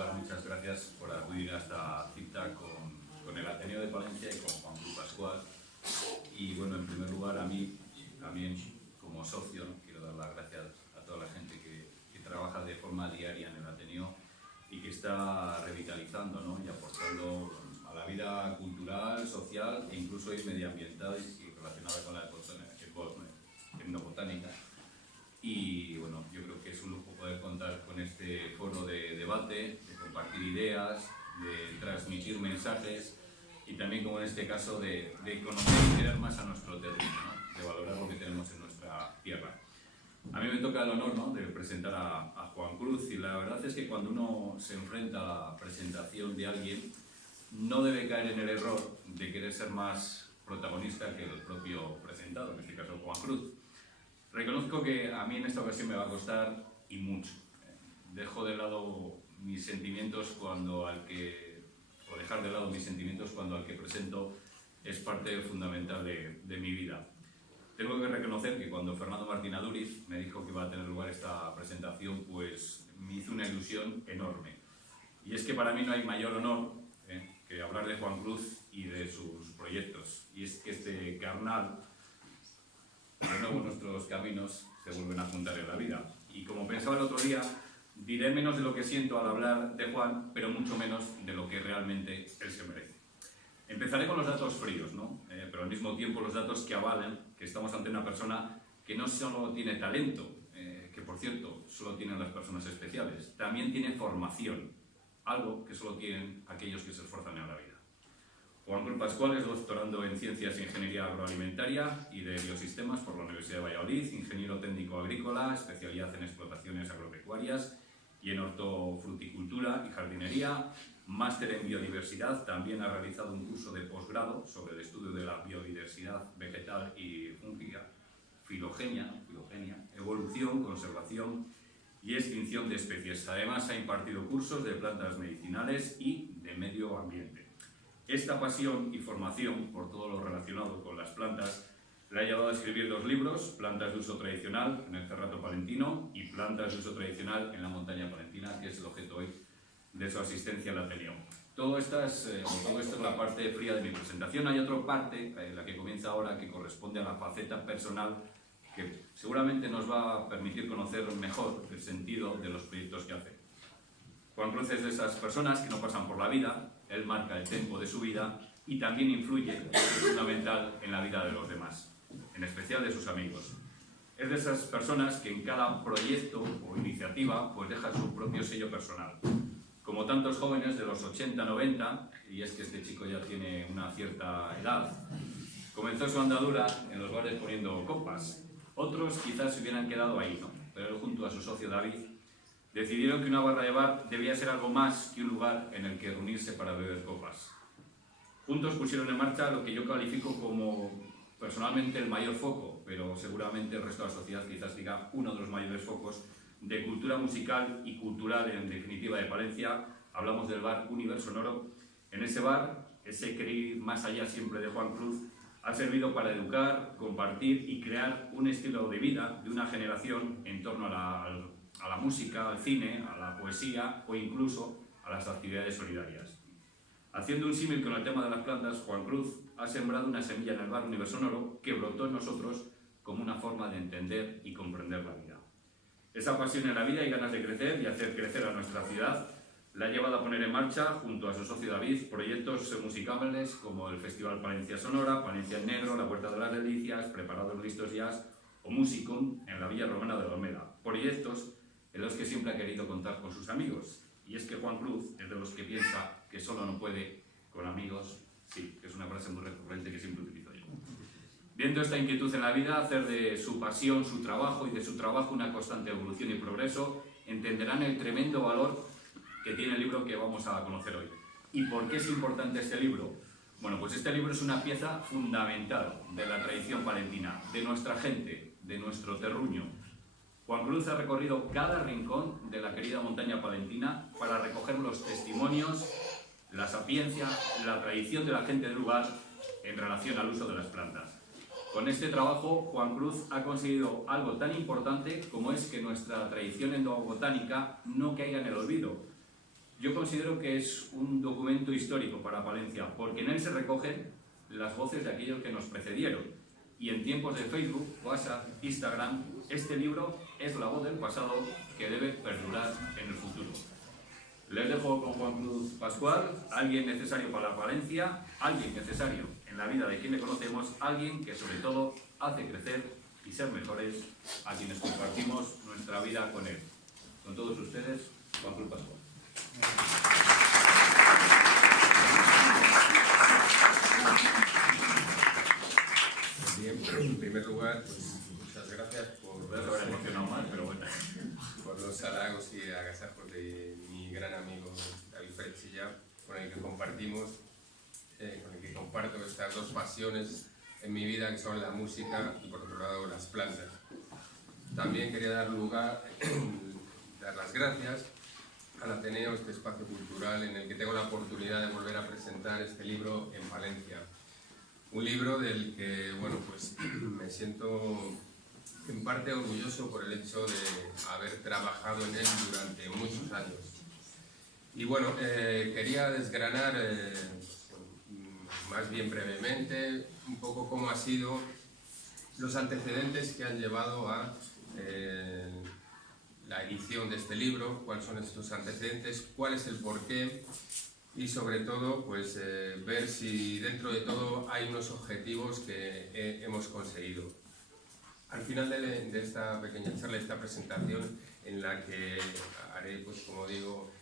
lugar, muchas gracias por acudir a esta cita con el Ateneo de Palencia y con Juan Cruz Pascual. Y bueno, en primer lugar, a mí también como socio, ¿no? Quiero dar las gracias a toda la gente que trabaja de forma diaria en el Ateneo y que está revitalizando, ¿no? Y aportando a la vida cultural, social e incluso medioambiental y relacionada con la etnobotánica. Y bueno, yo creo que es un lujo poder contar con este foro de debate, de compartir ideas, de transmitir mensajes y también, como en este caso, de conocer y querer más a nuestro terreno, ¿no? De valorar lo que tenemos en nuestra tierra. A mí me toca el honor, ¿no?, de presentar a Juan Cruz, y la verdad es que cuando uno se enfrenta a la presentación de alguien no debe caer en el error de querer ser más protagonista que el propio presentado, en este caso Juan Cruz. Reconozco que a mí en esta ocasión me va a costar y mucho. Dejo de lado mis sentimientos dejar de lado mis sentimientos cuando al que presento es parte fundamental de mi vida. Tengo que reconocer que cuando Fernando Martín Aduriz me dijo que iba a tener lugar esta presentación, pues me hizo una ilusión enorme. Y es que para mí no hay mayor honor que hablar de Juan Cruz y de sus proyectos. Y es que este carnal, de nuevo nuestros caminos se vuelven a juntar en la vida. Y como pensaba el otro día, diré menos de lo que siento al hablar de Juan, pero mucho menos de lo que realmente él se merece. Empezaré con los datos fríos, ¿no? Pero al mismo tiempo los datos que avalan que estamos ante una persona que no solo tiene talento, que por cierto solo tienen las personas especiales, también tiene formación, algo que solo tienen aquellos que se esfuerzan en la vida. Juan Cruz Pascual es doctorando en Ciencias e Ingeniería Agroalimentaria y de Biosistemas por la Universidad de Valladolid, ingeniero técnico agrícola, especialidad en explotaciones agropecuarias y en hortofruticultura y jardinería, máster en biodiversidad. También ha realizado un curso de posgrado sobre el estudio de la biodiversidad vegetal y fúngica, filogenia, evolución, conservación y extinción de especies. Además, ha impartido cursos de plantas medicinales y de medio ambiente. Esta pasión y formación por todo lo relacionado con las plantas le ha llevado a escribir 2 libros, Plantas de uso tradicional en el Cerrato Palentino y Plantas de uso tradicional en la Montaña Palentina, que es el objeto hoy de su asistencia al Ateneo. Todo esto es la parte fría de mi presentación. Hay otra parte, la que comienza ahora, que corresponde a la faceta personal, que seguramente nos va a permitir conocer mejor el sentido de los proyectos que hace. Juan Cruz es de esas personas que no pasan por la vida. Él marca el tempo de su vida y también influye, es fundamental, en la vida de los demás, en especial de sus amigos. Es de esas personas que en cada proyecto o iniciativa pues deja su propio sello personal. Como tantos jóvenes de los 80-90, y es que este chico ya tiene una cierta edad, comenzó su andadura en los bares poniendo copas. Otros quizás se hubieran quedado ahí, ¿no? Pero él, junto a su socio David, decidieron que una barra de bar debía ser algo más que un lugar en el que reunirse para beber copas. Juntos pusieron en marcha lo que yo califico como personalmente el mayor foco, pero seguramente el resto de la sociedad quizás diga uno de los mayores focos de cultura musical y cultural, en definitiva, de Palencia. Hablamos del bar Universo Sonoro. En ese bar, ese querer ir más allá siempre de Juan Cruz ha servido para educar, compartir y crear un estilo de vida de una generación en torno a la música, al cine, a la poesía o incluso a las actividades solidarias. Haciendo un símil con el tema de las plantas, Juan Cruz ha sembrado una semilla en el bar Universo Sonoro que brotó en nosotros como una forma de entender y comprender la vida. Esa pasión en la vida y ganas de crecer y hacer crecer a nuestra ciudad la ha llevado a poner en marcha, junto a su socio David, proyectos musicales como el Festival Palencia Sonora, Palencia en Negro, La Huerta de las Delicias, Preparados Listos Jazz o Musicum en la Villa Romana de la Olmeda. Proyectos en los que siempre ha querido contar con sus amigos. Y es que Juan Cruz es de los que piensa que solo no puede con amigos. Sí, es una frase muy recurrente que siempre utilizo yo. Viendo esta inquietud en la vida, hacer de su pasión su trabajo y de su trabajo una constante evolución y progreso, entenderán el tremendo valor que tiene el libro que vamos a conocer hoy. ¿Y por qué es importante este libro? Bueno, pues este libro es una pieza fundamental de la tradición palentina, de nuestra gente, de nuestro terruño. Juan Cruz ha recorrido cada rincón de la querida montaña palentina para recoger los testimonios, la sapiencia, la tradición de la gente del lugar en relación al uso de las plantas. Con este trabajo, Juan Cruz ha conseguido algo tan importante como es que nuestra tradición endobotánica no caiga en el olvido. Yo considero que es un documento histórico para Palencia, porque en él se recogen las voces de aquellos que nos precedieron. Y en tiempos de Facebook, WhatsApp, Instagram, este libro es la voz del pasado que debe perdurar en el futuro. Les dejo con Juan Cruz Pascual, alguien necesario para Palencia, alguien necesario en la vida de quien le conocemos, alguien que sobre todo hace crecer y ser mejores a quienes compartimos nuestra vida con él. Con todos ustedes, Juan Cruz Pascual. Bien, en primer lugar, pues, muchas gracias por los halagos y agasajos de mi gran amigo David Frechilla, con el que comparto estas dos pasiones en mi vida, que son la música y por otro lado las plantas. También quería dar las gracias al Ateneo, este espacio cultural en el que tengo la oportunidad de volver a presentar este libro en Valencia. Un libro del que, bueno, pues me siento en parte orgulloso por el hecho de haber trabajado en él durante muchos años. Y bueno, quería desgranar, más bien brevemente, un poco cómo han sido los antecedentes que han llevado a la edición de este libro, cuáles son estos antecedentes, cuál es el porqué y sobre todo pues ver si dentro de todo hay unos objetivos que hemos conseguido. Al final de esta pequeña charla, esta presentación en la que haré, pues como digo,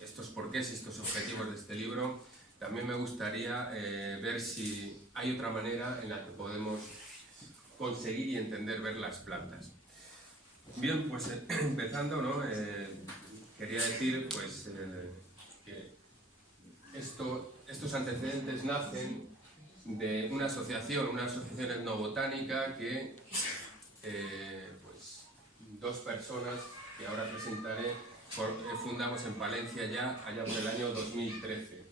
estos porqués y estos objetivos de este libro, también me gustaría ver si hay otra manera en la que podemos conseguir y entender ver las plantas. Bien, pues empezando, ¿no? Quería decir pues, que estos antecedentes nacen de una asociación etnobotánica que pues, dos personas que ahora presentaré fundamos en Palencia ya allá por el año 2013.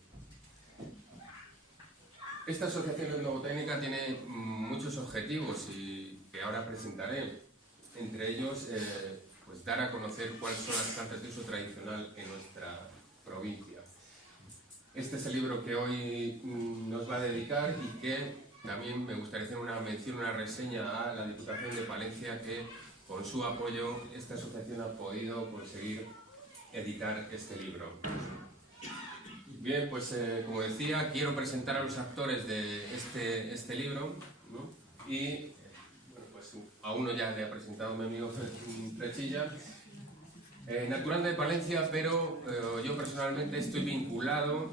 Esta asociación etnobotánica tiene muchos objetivos y que ahora presentaré. Entre ellos, pues dar a conocer cuáles son las plantas de uso tradicional en nuestra provincia. Este es el libro que hoy nos va a dedicar y que también me gustaría hacer una mención, una reseña a la Diputación de Palencia, que con su apoyo esta asociación ha podido conseguir editar este libro. Bien, pues como decía, quiero presentar a los actores de este libro, ¿no? Y a uno ya le ha presentado mi amigo Frechilla, natural de Palencia, pero yo personalmente estoy vinculado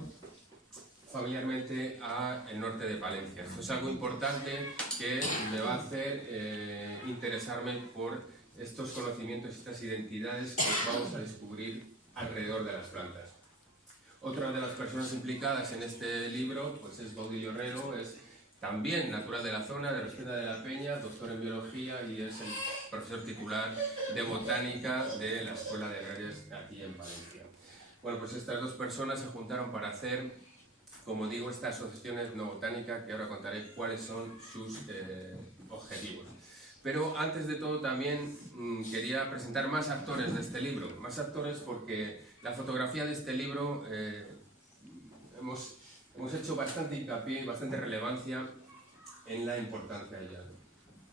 familiarmente al norte de Palencia. Esto es algo importante que me va a hacer interesarme por estos conocimientos y estas identidades que vamos a descubrir alrededor de las plantas. Otra de las personas implicadas en este libro pues es Baudilio Herrero, es también natural de la zona, de Respeta de la Peña, doctor en biología y es el profesor titular de botánica de la Escuela de Agrarias aquí en Valencia. Bueno, pues estas dos personas se juntaron para hacer, como digo, esta asociación etnobotánica, que ahora contaré cuáles son sus objetivos. Pero antes de todo también quería presentar más actores de este libro, más actores porque la fotografía de este libro hemos hecho bastante hincapié y bastante relevancia en la importancia de ella.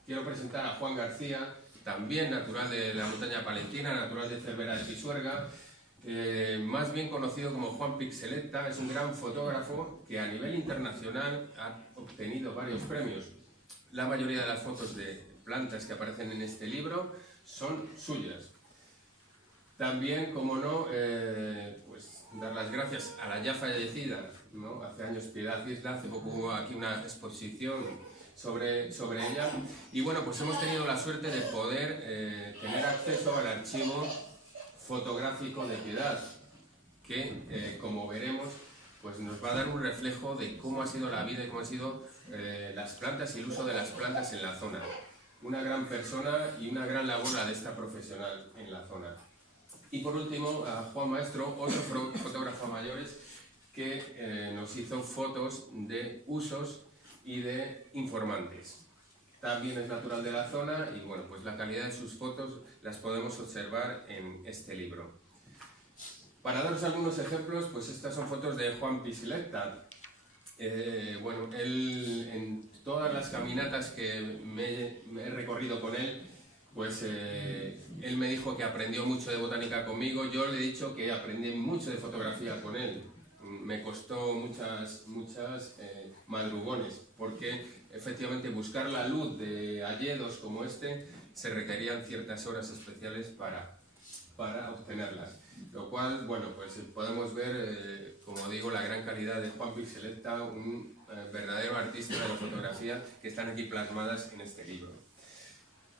Quiero presentar a Juan García, también natural de la montaña palentina, natural de Cervera de Pisuerga, más bien conocido como Juan Pixeleta. Es un gran fotógrafo que a nivel internacional ha obtenido varios premios. La mayoría de las fotos de plantas que aparecen en este libro son suyas. También, como no, pues dar las gracias a la ya fallecida, ¿no? Hace años, Piedad Isla. Hace poco hubo aquí una exposición sobre ella y bueno, pues hemos tenido la suerte de poder tener acceso al archivo fotográfico de Piedad, que como veremos pues nos va a dar un reflejo de cómo ha sido la vida y cómo han sido las plantas y el uso de las plantas en la zona. Una gran persona y una gran labor la de esta profesional en la zona. Y por último, a Juan Maestro, otro fotógrafo mayores, que nos hizo fotos de usos y de informantes. También es natural de la zona y bueno, pues la calidad de sus fotos las podemos observar en este libro. Para daros algunos ejemplos, pues estas son fotos de Juan Pisiletta. Bueno, él, en todas las caminatas que me he recorrido con él, pues él me dijo que aprendió mucho de botánica conmigo. Yo le he dicho que aprendí mucho de fotografía con él. Me costó muchas madrugones, porque efectivamente buscar la luz de hayedos como este se requerían ciertas horas especiales para obtenerlas. Lo cual, bueno, pues podemos ver, como digo, la gran calidad de Juan Pisiletta, un verdadero artista de la fotografía, que están aquí plasmadas en este libro.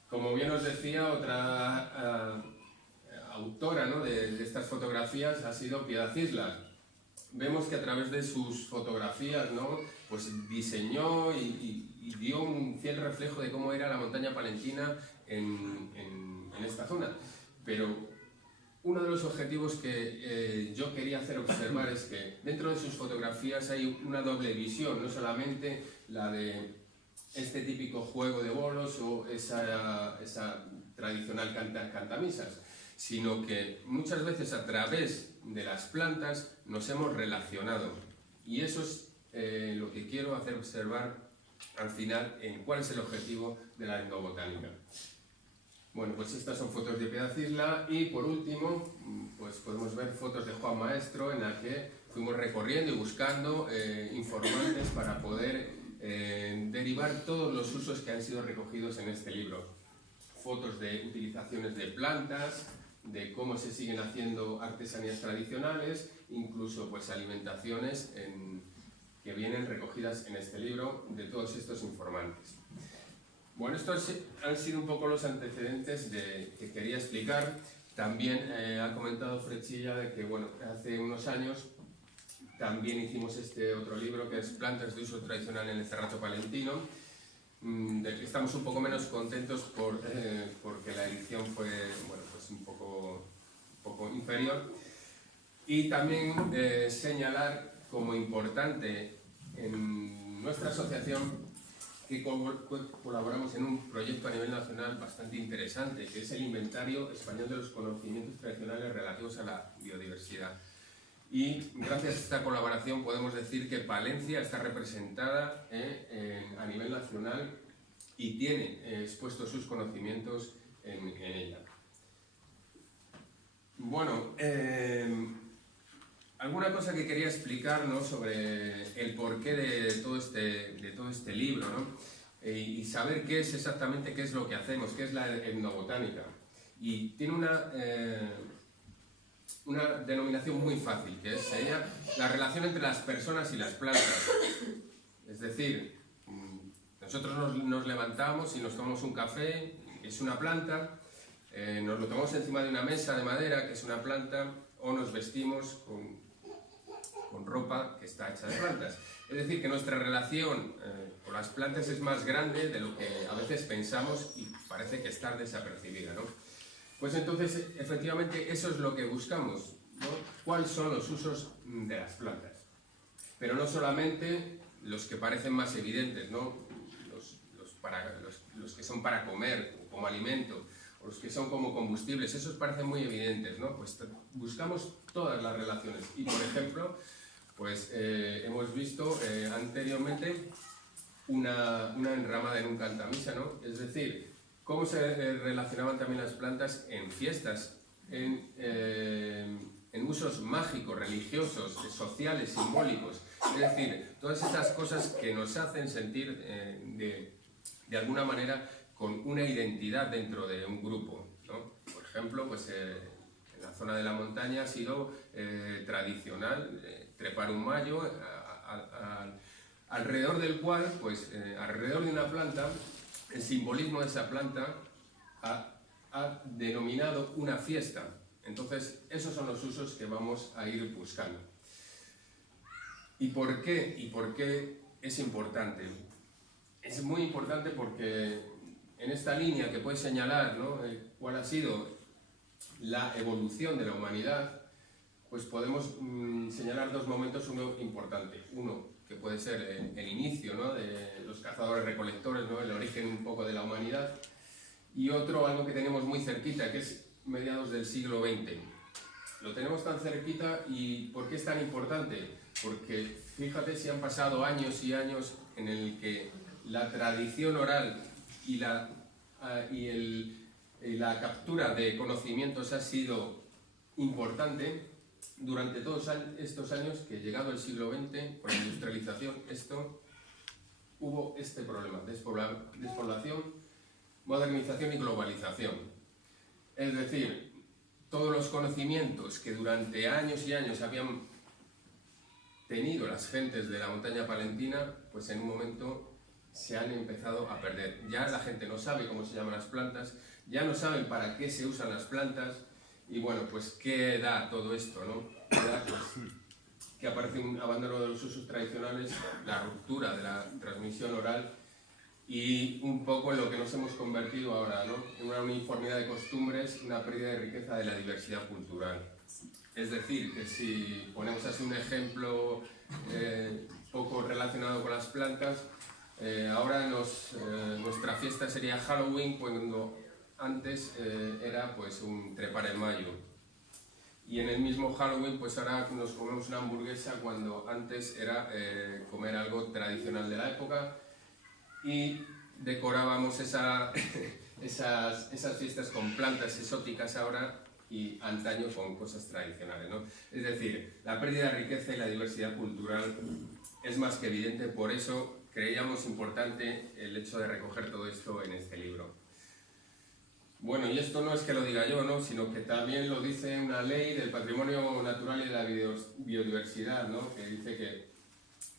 Como bien os decía, otra autora, ¿no?, de estas fotografías ha sido Piedad Isla. Vemos que a través de sus fotografías, ¿no?, pues diseñó y dio un fiel reflejo de cómo era la montaña palentina en esta zona. Pero uno de los objetivos que yo quería hacer observar es que dentro de sus fotografías hay una doble visión, no solamente la de este típico juego de bolos o esa tradicional cantamisas, sino que muchas veces a través de las plantas nos hemos relacionado. Y eso es lo que quiero hacer observar al final en cuál es el objetivo de la etnobotánica. Bueno, pues estas son fotos de Piedad Isla y por último pues podemos ver fotos de Juan Maestro en las que fuimos recorriendo y buscando informantes para poder derivar todos los usos que han sido recogidos en este libro. Fotos de utilizaciones de plantas, de cómo se siguen haciendo artesanías tradicionales, incluso pues alimentaciones que vienen recogidas en este libro de todos estos informantes. Bueno, estos han sido un poco los antecedentes que quería explicar. También ha comentado Frechilla de que, bueno, hace unos años también hicimos este otro libro que es Plantas de uso tradicional en el Cerrato Palentino, del que estamos un poco menos contentos porque la edición fue, bueno, pues un poco inferior. Y también señalar como importante en nuestra asociación que colaboramos en un proyecto a nivel nacional bastante interesante, que es el Inventario Español de los Conocimientos Tradicionales relativos a la biodiversidad. Y gracias a esta colaboración podemos decir que Palencia está representada a nivel nacional y tiene expuestos sus conocimientos en ella. Bueno, alguna cosa que quería explicar, ¿no?, sobre el porqué de todo este libro, ¿no?, y saber qué es exactamente, qué es lo que hacemos, qué es la etnobotánica. Y tiene una denominación muy fácil, que es la relación entre las personas y las plantas. Es decir, nosotros nos levantamos y nos tomamos un café, es una planta, nos lo tomamos encima de una mesa de madera, que es una planta, o nos vestimos con ropa que está hecha de plantas. Es decir, que nuestra relación con las plantas es más grande de lo que a veces pensamos y parece que está desapercibida, ¿no? Pues entonces, efectivamente, eso es lo que buscamos, ¿no? ¿Cuáles son los usos de las plantas? Pero no solamente los que parecen más evidentes, ¿no?, los que son para comer como alimento, o los que son como combustibles, esos parecen muy evidentes, ¿no? Pues buscamos todas las relaciones. Y, por ejemplo, pues hemos visto anteriormente una enramada en un cantamisa, ¿no? Es decir, cómo se relacionaban también las plantas en fiestas, en usos mágicos, religiosos, sociales, simbólicos. Es decir, todas estas cosas que nos hacen sentir de alguna manera con una identidad dentro de un grupo, ¿no? Por ejemplo, pues en la zona de la montaña ha sido tradicional trepar un mayo alrededor del cual, pues alrededor de una planta, el simbolismo de esa planta ha denominado una fiesta. Entonces, esos son los usos que vamos a ir buscando. ¿Y por qué? ¿Y por qué es importante? Es muy importante porque en esta línea que puede señalar, ¿no?, cuál ha sido la evolución de la humanidad, pues podemos señalar dos momentos, uno importante. Uno, que puede ser el inicio, ¿no?, de los cazadores-recolectores, ¿no?, el origen un poco de la humanidad. Y otro, algo que tenemos muy cerquita, que es mediados del siglo XX. lo tenemos tan cerquita. ¿Y por qué es tan importante? Porque fíjate si han pasado años y años en el que la tradición oral y la captura de conocimientos ha sido importante durante todos estos años, que llegado el siglo XX, con la industrialización, hubo este problema: despoblación, modernización y globalización. Es decir, todos los conocimientos que durante años y años habían tenido las gentes de la montaña palentina, pues en un momento se han empezado a perder. Ya la gente no sabe cómo se llaman las plantas, ya no saben para qué se usan las plantas, y bueno, pues ¿qué da todo esto, no? Da, pues, que aparece un abandono de los usos tradicionales, la ruptura de la transmisión oral y un poco en lo que nos hemos convertido ahora, ¿no? En una uniformidad de costumbres, una pérdida de riqueza de la diversidad cultural. Es decir, que si ponemos así un ejemplo poco relacionado con las plantas, ahora nuestra fiesta sería Halloween, cuando antes era pues un trepar en mayo. Y en el mismo Halloween, pues ahora nos comemos una hamburguesa, cuando antes era comer algo tradicional de la época, y decorábamos esas fiestas con plantas exóticas ahora, y antaño con cosas tradicionales, ¿no? Es decir, la pérdida de riqueza y la diversidad cultural es más que evidente. Por eso creíamos importante el hecho de recoger todo esto en este libro. Bueno, y esto no es que lo diga yo, ¿no? Sino que también lo dice una ley del patrimonio natural y de la biodiversidad, ¿no? Que dice que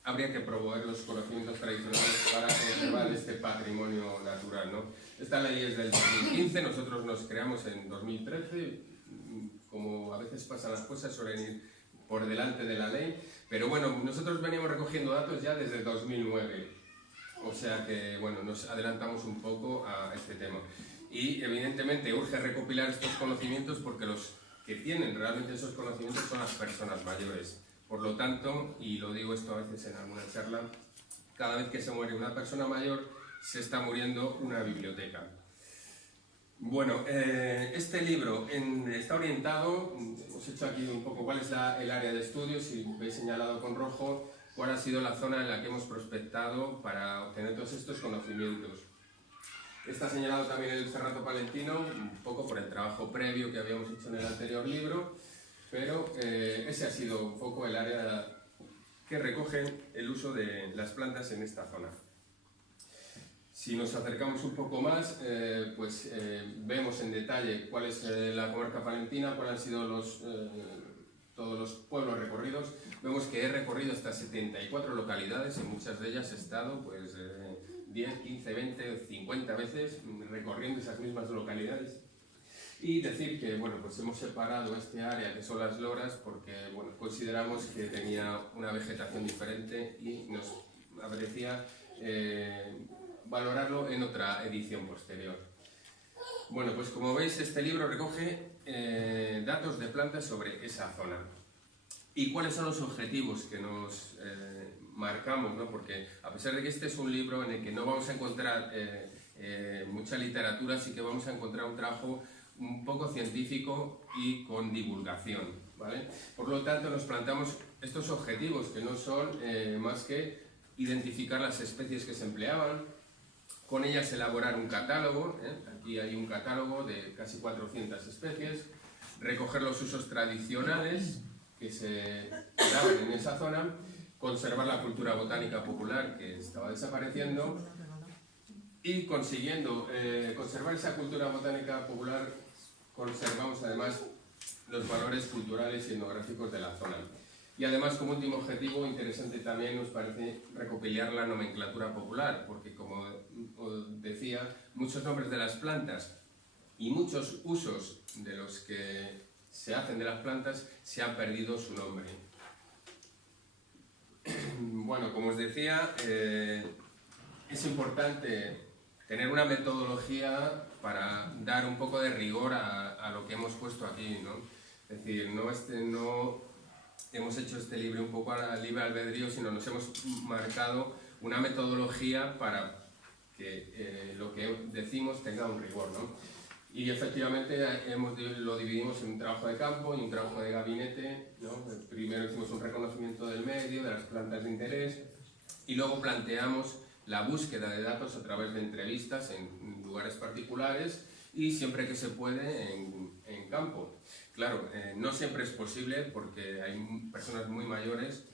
habría que promover los conocimientos tradicionales para conservar este patrimonio natural, ¿no? Esta ley es del 2015, nosotros nos creamos en 2013, como a veces pasan las cosas, suelen ir por delante de la ley, pero bueno, nosotros veníamos recogiendo datos ya desde 2009, o sea que, bueno, nos adelantamos un poco a este tema. Y evidentemente urge recopilar estos conocimientos, porque los que tienen realmente esos conocimientos son las personas mayores. Por lo tanto, y lo digo esto a veces en alguna charla, cada vez que se muere una persona mayor, se está muriendo una biblioteca. Bueno, este libro está orientado, hemos hecho aquí un poco cuál es el área de estudio, si veis señalado con rojo, cuál ha sido la zona en la que hemos prospectado para obtener todos estos conocimientos. Está señalado también el Cerrato Palentino, un poco por el trabajo previo que habíamos hecho en el anterior libro, pero ese ha sido un poco el área que recoge el uso de las plantas en esta zona. Si nos acercamos un poco más, pues vemos en detalle cuál es la comarca palentina, cuáles han sido todos los pueblos recorridos. Vemos que he recorrido hasta 74 localidades, en muchas de ellas he estado pues 10, 15, 20, 50 veces recorriendo esas mismas localidades. Y decir que bueno, pues hemos separado este área, que son las loras, porque bueno, consideramos que tenía una vegetación diferente y nos apetecía valorarlo en otra edición posterior. Bueno, pues como veis, este libro recoge datos de plantas sobre esa zona. ¿Y cuáles son los objetivos que nos marcamos, ¿no? Porque a pesar de que este es un libro en el que no vamos a encontrar mucha literatura, sí que vamos a encontrar un trabajo un poco científico y con divulgación, ¿vale? Por lo tanto, nos planteamos estos objetivos, que no son más que identificar las especies que se empleaban, con ellas elaborar un catálogo, aquí hay un catálogo de casi 400 especies, recoger los usos tradicionales que se daban en esa zona, conservar la cultura botánica popular que estaba desapareciendo, y consiguiendo conservar esa cultura botánica popular, conservamos además los valores culturales y etnográficos de la zona. Y además, como último objetivo, interesante también nos parece recopilar la nomenclatura popular, porque como os decía, muchos nombres de las plantas y muchos usos de los que se hacen de las plantas se han perdido su nombre. Bueno, como os decía, es importante tener una metodología para dar un poco de rigor a lo que hemos puesto aquí, ¿no? Es decir, no hemos hecho este libro un poco a libre albedrío, sino nos hemos marcado una metodología para que lo que decimos tenga un rigor, ¿no? Y efectivamente lo dividimos en un trabajo de campo y un trabajo de gabinete, ¿no? Primero hicimos un reconocimiento del medio, de las plantas de interés, y luego planteamos la búsqueda de datos a través de entrevistas en lugares particulares y siempre que se puede en campo. Claro, no siempre es posible porque hay personas muy mayores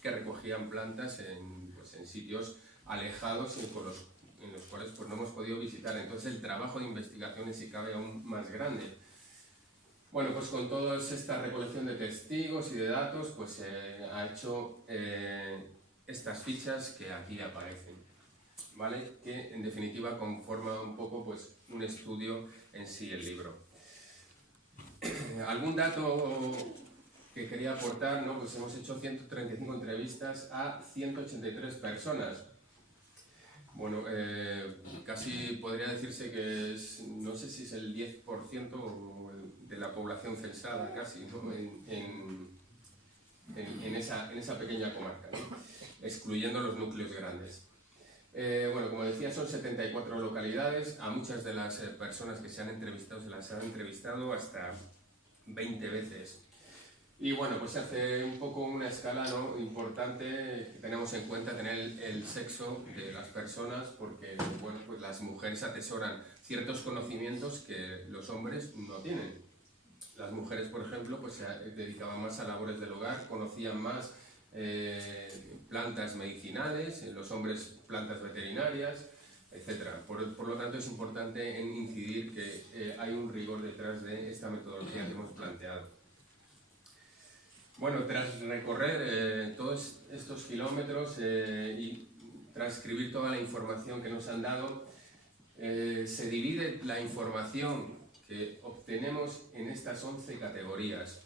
que recogían plantas en sitios alejados y en los cuales pues, no hemos podido visitar. Entonces el trabajo de investigación es, si cabe, aún más grande. Bueno, pues con toda esta recolección de testigos y de datos, pues ha hecho estas fichas que aquí aparecen, ¿vale? Que en definitiva conforman un poco pues, un estudio en sí, el libro. ¿Algún dato que quería aportar? ¿No? Pues hemos hecho 135 entrevistas a 183 personas. Bueno, casi podría decirse que es, no sé si es el 10% de la población censada, casi, ¿no? en esa pequeña comarca, ¿no? Excluyendo los núcleos grandes. Bueno, como decía, son 74 localidades. A muchas de las personas que se han entrevistado se las han entrevistado hasta 20 veces. Y bueno, pues se hace un poco una escala, ¿no? Importante que tenemos en cuenta tener el sexo de las personas, porque bueno, pues las mujeres atesoran ciertos conocimientos que los hombres no tienen. Las mujeres, por ejemplo, pues se dedicaban más a labores del hogar, conocían más plantas medicinales, los hombres plantas veterinarias, etc. Por lo tanto, es importante incidir que hay un rigor detrás de esta metodología que hemos planteado. Bueno, tras recorrer todos estos kilómetros y transcribir toda la información que nos han dado, se divide la información que obtenemos en estas 11 categorías.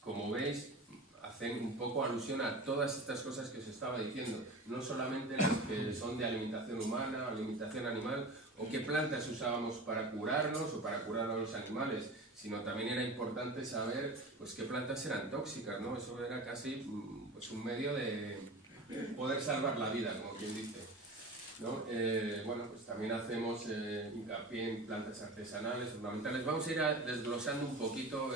Como veis, hacen un poco alusión a todas estas cosas que os estaba diciendo, no solamente las que son de alimentación humana o alimentación animal, o qué plantas usábamos para curarnos o para curar a los animales, sino también era importante saber pues, qué plantas eran tóxicas, ¿no? Eso era casi pues, un medio de poder salvar la vida, como quien dice, ¿no? Bueno, pues también hacemos hincapié en plantas artesanales, ornamentales. Vamos a ir desglosando un poquito,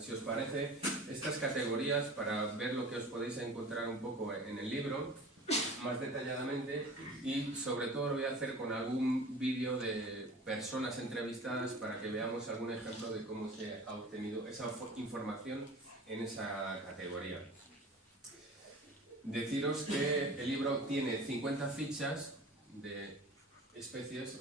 si os parece, estas categorías para ver lo que os podéis encontrar un poco en el libro, más detalladamente, y sobre todo lo voy a hacer con algún vídeo de personas entrevistadas para que veamos algún ejemplo de cómo se ha obtenido esa información en esa categoría. Deciros que el libro tiene 50 fichas de especies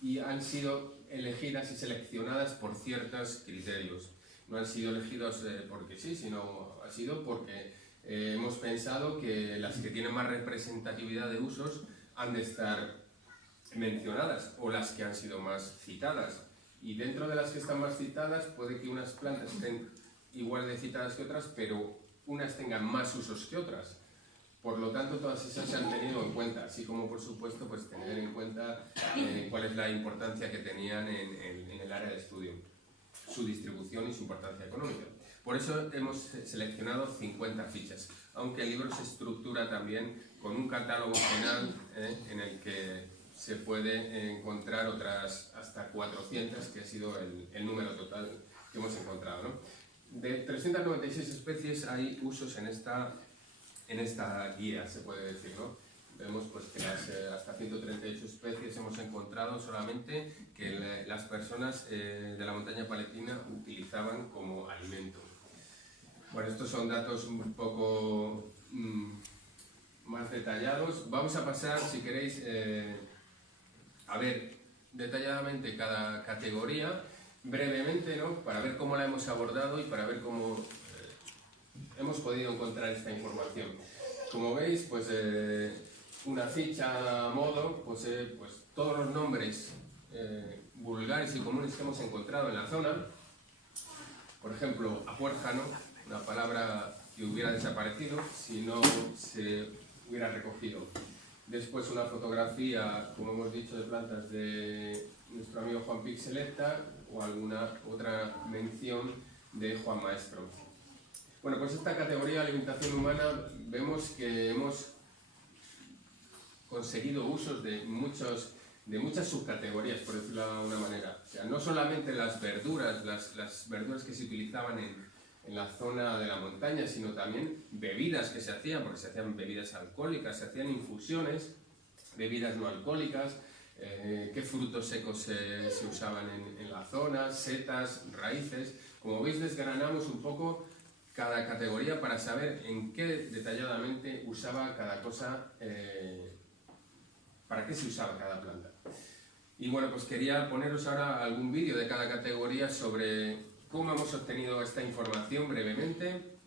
y han sido elegidas y seleccionadas por ciertos criterios. No han sido elegidos porque sí, sino ha sido porque hemos pensado que las que tienen más representatividad de usos han de estar mencionadas, o las que han sido más citadas. Y dentro de las que están más citadas puede que unas plantas estén igual de citadas que otras, pero unas tengan más usos que otras. Por lo tanto, todas esas se han tenido en cuenta, así como, por supuesto, pues tener en cuenta cuál es la importancia que tenían en el área de estudio, su distribución y su importancia económica. Por eso hemos seleccionado 50 fichas, aunque el libro se estructura también con un catálogo final en el que se puede encontrar otras hasta 400, que ha sido el número total que hemos encontrado, ¿no? De 396 especies hay usos en esta guía, se puede decir, ¿no? Vemos pues, que hasta 138 especies hemos encontrado solamente que las personas de la montaña palentina utilizaban como alimento. Bueno, estos son datos un poco más detallados. Vamos a pasar, si queréis, a ver detalladamente cada categoría, brevemente, ¿no? Para ver cómo la hemos abordado y para ver cómo hemos podido encontrar esta información. Como veis, pues una ficha a modo, pues todos los nombres vulgares y comunes que hemos encontrado en la zona. Por ejemplo, apuérjano, una palabra que hubiera desaparecido si no se hubiera recogido. Después una fotografía, como hemos dicho, de plantas de nuestro amigo Juan Pixeleta, o alguna otra mención de Juan Maestro. Bueno, pues esta categoría de alimentación humana vemos que hemos conseguido usos de muchos de muchas subcategorías, por decirlo de alguna manera. O sea, no solamente las verduras que se utilizaban en la zona de la montaña, sino también bebidas que se hacían, porque se hacían bebidas alcohólicas, se hacían infusiones, bebidas no alcohólicas, qué frutos secos se usaban en la zona, setas, raíces. Como veis, desgranamos un poco cada categoría para saber en qué detalladamente usaba cada cosa, para qué se usaba cada planta. Y bueno, pues quería poneros ahora algún vídeo de cada categoría sobre cómo hemos obtenido esta información brevemente.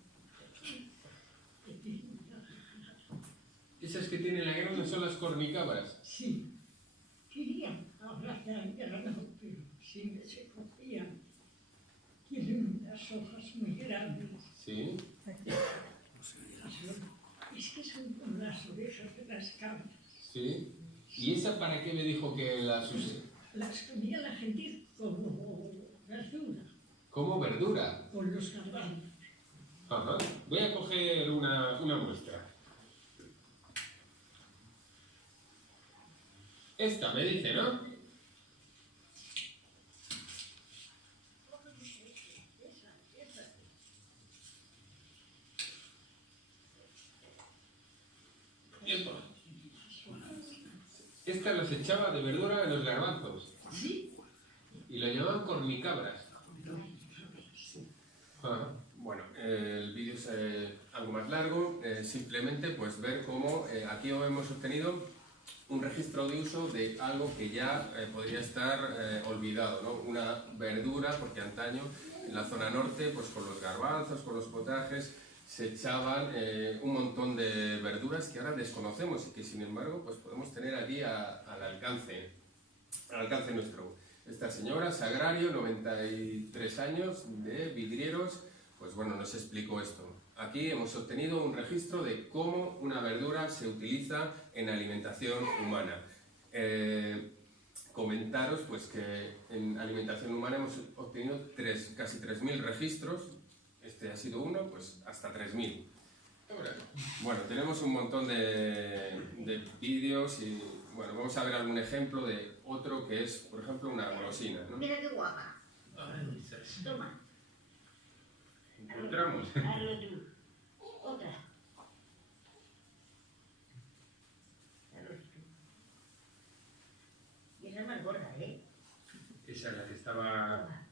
¿Esas que tienen la grana son las cornicabras? Sí, querían hablar de grano, pero siempre se cogían. Tienen unas hojas muy grandes. Sí. Es que son como las orejas de las cabras. Sí. ¿Y esa para qué me dijo que las usé? Las comía la gente como verdura, Como verdura. con los garbanzos. Ajá. Voy a coger una muestra. Esta me dice, ¿no? Esta las echaba de verdura en los garbanzos. Sí. Y lo llamaban cornicabras. Ajá. Bueno, el vídeo es algo más largo, simplemente pues ver cómo aquí hemos obtenido un registro de uso de algo que ya podría estar olvidado, ¿no? Una verdura, porque antaño en la zona norte, pues con los garbanzos, con los potajes, se echaban un montón de verduras que ahora desconocemos y que sin embargo pues podemos tener aquí al alcance nuestro. Esta señora, Sagrario, 93 años, de Vidrieros, pues bueno, nos explicó esto. Aquí hemos obtenido un registro de cómo una verdura se utiliza en alimentación humana. Comentaros pues que en alimentación humana hemos obtenido casi 3.000 registros. Este ha sido uno, pues hasta 3.000. Bueno, tenemos un montón de vídeos y bueno, vamos a ver algún ejemplo de otro que es, por ejemplo, una golosina, ¿no? Mira qué guapa. Toma. Encontramos. Hazlo tú. Otra. Hazlo tú. Y esa es más gorda, ¿eh? Esa es la que estaba... Toma.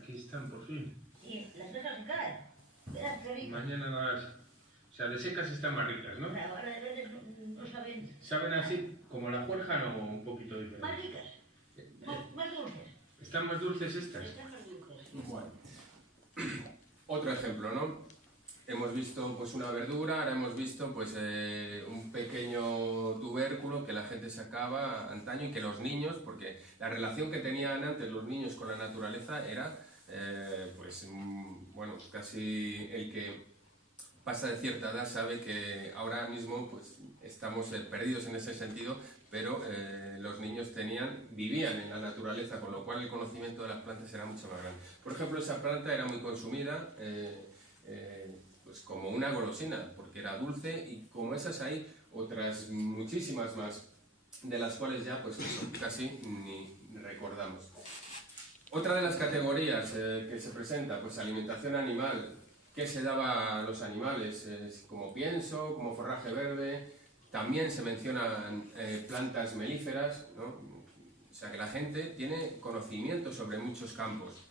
Aquí están, por fin. Y las dejas secar. Verás qué rico. Mañana las... O sea, de secas están más ricas, ¿no? Ahora de verdes no saben. ¿Saben así? Como la cuerja o un poquito Más diferente. ricas. Más dulces. ¿Están más dulces estas? Están más dulces. Bueno. Otro ejemplo, ¿no? Hemos visto pues una verdura, ahora hemos visto pues un pequeño tubérculo que la gente sacaba antaño y que los niños, porque la relación que tenían antes los niños con la naturaleza era bueno, casi el que pasa de cierta edad sabe que ahora mismo pues estamos perdidos en ese sentido, pero los niños vivían en la naturaleza, con lo cual el conocimiento de las plantas era mucho más grande. Por ejemplo, esa planta era muy consumida pues como una golosina, porque era dulce, y como esas hay otras muchísimas más, de las cuales ya pues casi ni recordamos. Otra de las categorías que se presenta, pues alimentación animal. ¿Qué se daba a los animales? Como pienso, como forraje verde. También se mencionan plantas melíferas, ¿no? O sea que la gente tiene conocimiento sobre muchos campos.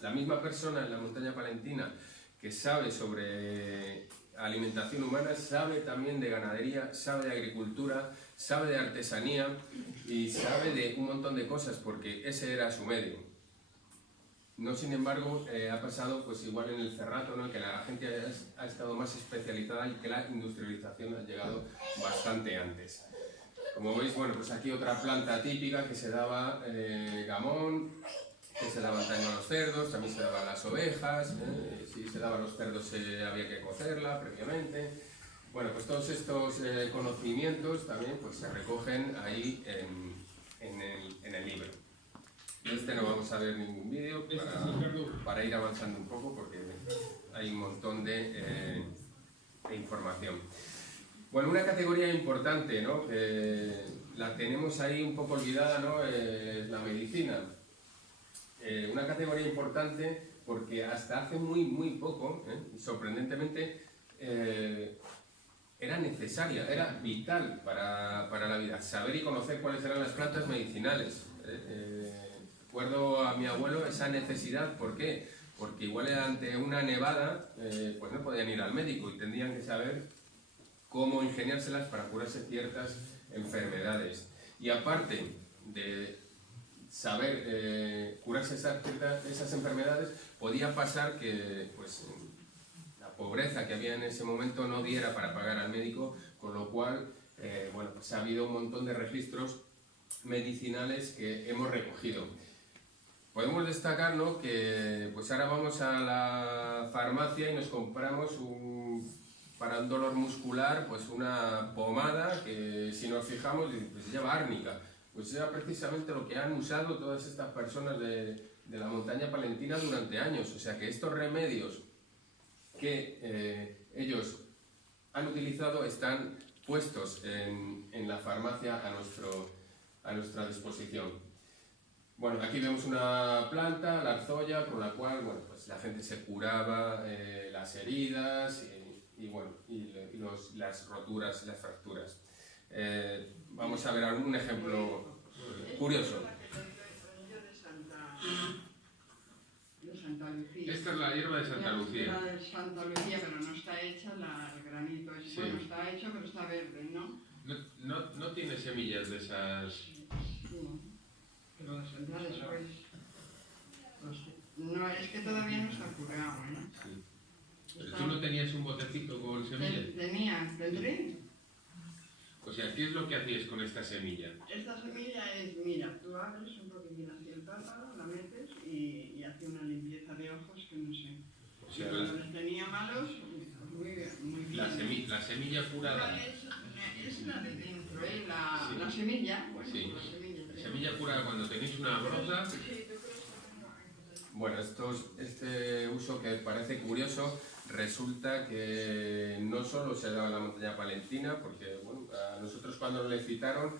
La misma persona en la montaña palentina que sabe sobre alimentación humana, sabe también de ganadería, sabe de agricultura, sabe de artesanía y sabe de un montón de cosas porque ese era su medio. No, sin embargo, ha pasado pues igual en el Cerrato, ¿no? Que la gente ha estado más especializada y que la industrialización ha llegado bastante antes. Como veis, bueno, pues aquí otra planta típica que se daba gamón, que se daba antaño a los cerdos, también se daba a las ovejas, si se daba a los cerdos había que cocerla previamente. Bueno, pues todos estos conocimientos también pues, se recogen ahí en el libro. No vamos a ver ningún vídeo para ir avanzando un poco porque hay un montón de información. Bueno, una categoría importante, ¿no? Que la tenemos ahí un poco olvidada, ¿no? La medicina. Una categoría importante porque hasta hace muy poco, y sorprendentemente, era necesaria, era vital para la vida, saber y conocer cuáles eran las plantas medicinales. Recuerdo a mi abuelo esa necesidad, ¿por qué? Porque igual ante una nevada, pues no podían ir al médico y tendrían que saber cómo ingeniárselas para curarse ciertas enfermedades. Y aparte de saber curarse esas enfermedades, podía pasar que pues, la pobreza que había en ese momento no diera para pagar al médico, con lo cual bueno, pues ha habido un montón de registros medicinales que hemos recogido. Podemos destacar, ¿no?, que pues ahora vamos a la farmacia y nos compramos para un dolor muscular pues una pomada que, si nos fijamos, pues se llama árnica. Pues era precisamente lo que han usado todas estas personas de la montaña palentina durante años. O sea que estos remedios que ellos han utilizado están puestos en la farmacia a nuestra disposición. Bueno, aquí vemos una planta, la arzolla, con la cual bueno, pues la gente se curaba las heridas y las roturas y las fracturas. Vamos a ver algún ejemplo curioso. De Santa Lucía. Esta es la hierba de Santa Lucía. La de Santa Lucía, pero no está hecha, el granito es, Sí. bueno, está hecho, pero está verde, ¿no? No tiene semillas de esas. Sí. Pero las entradas, pues, no, es que todavía no está curado, ¿no? Sí. Pero tú no tenías un botecito con semillas. Tendré. O sea, ¿qué es lo que hacías con esta semilla? Esta semilla es, mira, tú abres un poquitín hacia el párpado, la metes y hace una limpieza de ojos que no sé. O Y sea, cuando les tenía malos, pues muy bien. la semilla curada. Es la de dentro, ¿eh? Sí. La semilla, bueno, Sí. la semilla. La semilla curada cuando tenéis una broza. Bueno, este uso que parece curioso, resulta que no solo se daba en la montaña palentina, porque bueno, a nosotros cuando lo citaron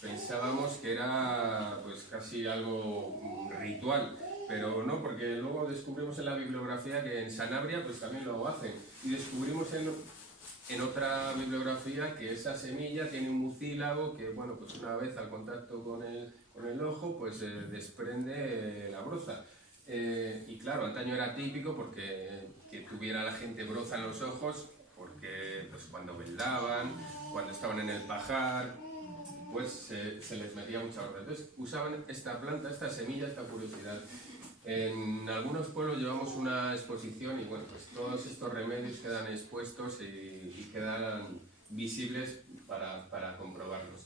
pensábamos que era pues casi algo ritual, pero no, porque luego descubrimos en la bibliografía que en Sanabria pues también lo hacen, y descubrimos en otra bibliografía que esa semilla tiene un mucílago que, bueno, pues una vez al contacto con el ojo pues desprende la broza. Y claro, antaño era típico porque que tuviera la gente broza en los ojos, porque pues cuando veldaban, cuando estaban en el pajar, pues se les metía mucha broza. Entonces usaban esta planta, esta semilla, esta curiosidad. En algunos pueblos llevamos una exposición y bueno, pues todos estos remedios quedan expuestos y quedan visibles para comprobarlos.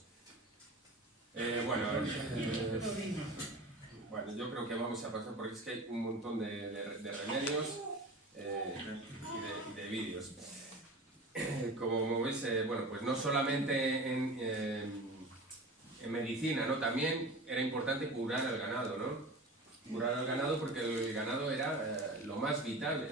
Bueno, yo creo que vamos a pasar porque es que hay un montón de remedios y de vídeos. Como veis, bueno, pues no solamente en medicina, ¿no? También era importante curar al ganado, ¿no? Curar al ganado porque el ganado era lo más vital,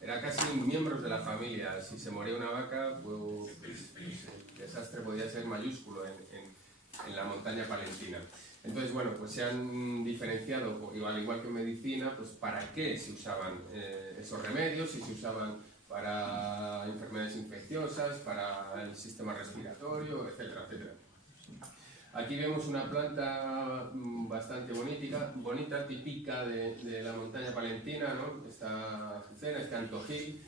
era casi miembros de la familia. Si se moría una vaca, pues el desastre podía ser mayúsculo en la montaña palentina. Entonces, bueno, pues se han diferenciado, al igual que en medicina, pues para qué se usaban esos remedios, si se usaban para enfermedades infecciosas, para el sistema respiratorio, etcétera, etcétera. Aquí vemos una planta bastante bonita, típica de la montaña palentina, ¿no? Esta azucena, este antojí,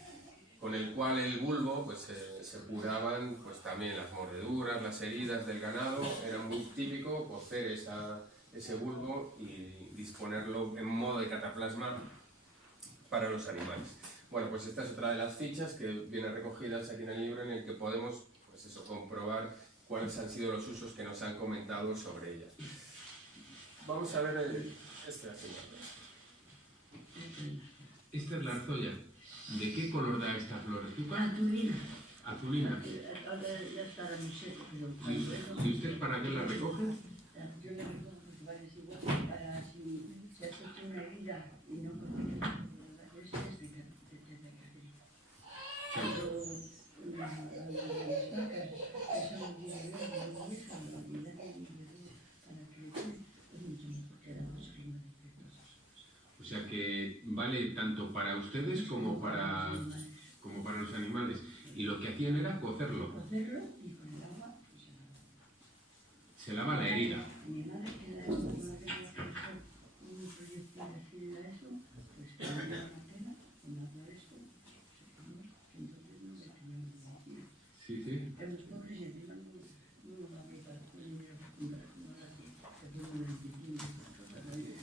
con el cual el bulbo pues, se curaban pues, también las mordeduras, las heridas del ganado. Era muy típico cocer ese bulbo y disponerlo en modo de cataplasma para los animales. Bueno, pues esta es otra de las fichas que vienen recogidas aquí en el libro, en el que podemos pues eso, comprobar cuáles han sido los usos que nos han comentado sobre ellas. Vamos a ver este asunto. Esta es la arzolla. ¿De qué color da esta flor? Atulina. Azulina. Ya está la miseta, ¿Y usted para qué la recoge? yo le digo que vayas igual para si se has hecho una herida y no consigues las vacas que son vale tanto para ustedes como para los animales. Y lo que hacían era cocerlo. Cocerlo y con el agua pues, Se lava la herida. mi madre que era un proyecto de eso, pues tenía una tela, con la esto, supongamos que entonces no se tenían medicina. Sí, sí. En los pobres y encima no lo había para el dinero para comprar nada así, que fue una medicina, cosas así.